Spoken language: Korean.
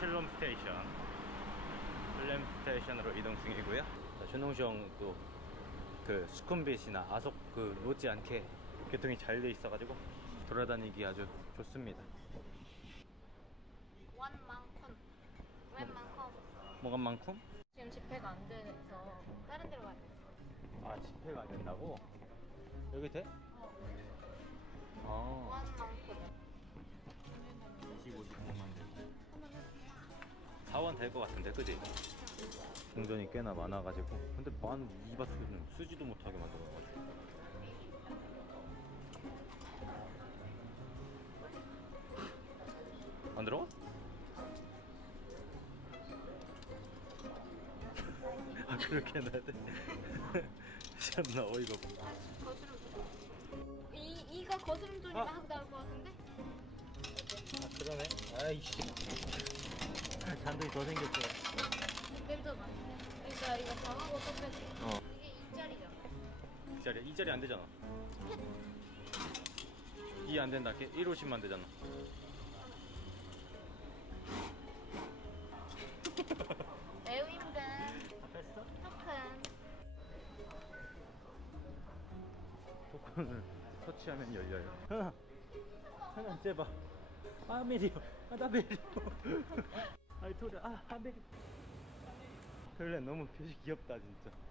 칠롬 스테이션 칠렘 스테이션으로 이동 중이고요 자, 준홍시 형도 그 수쿰빗이나 아속 그 못지않게 교통이 잘 돼 있어가지고 돌아다니기 아주 좋습니다 완만큼 웬만큼 뭐가 많고? 지금 집회가 안 돼서 다른 데로 가야 돼아 집회가 안 된다고? 여기 돼? 어. 아 완만큼 될 것 같은데 그지? 동전이 꽤나 많아가지고 근데 만 이바트는 쓰지도 못하게 만들어가지고 안 들어가? 아 그렇게 해놔야 돼? 참나 어이가 없네 거스름 이, 이가 거스름돈이 아. 막 나올 것 같은데? 아 그러네 아이씨 잔돈이 더 생겼어 렌즈 많네 그러니까 이거 방하고 또 빼지 어 이게 2짜리죠 이 자리 이 자리 안 되잖아. 이 안 된다. 150만 되잖아. 매우 힘든 됐어? 토큰 토큰을 터치하면 열려요. 하나, 하나 제발. 아 메리오, 아나 메리오. 아이 토리, 아, 아 메리. 별래 너무 표시 귀엽다 진짜.